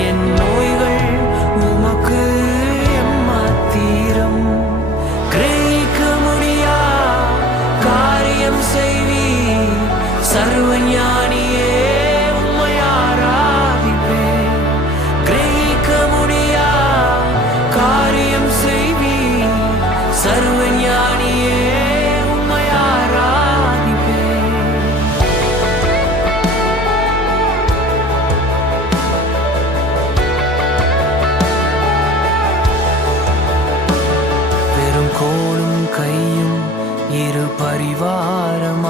என் நோய்கள் உமக்கு எம்மாத்தீரம் கிரகிக்க முடியா? காரியம் செய்வ கோளும் கையும் இரு பரிவாரமா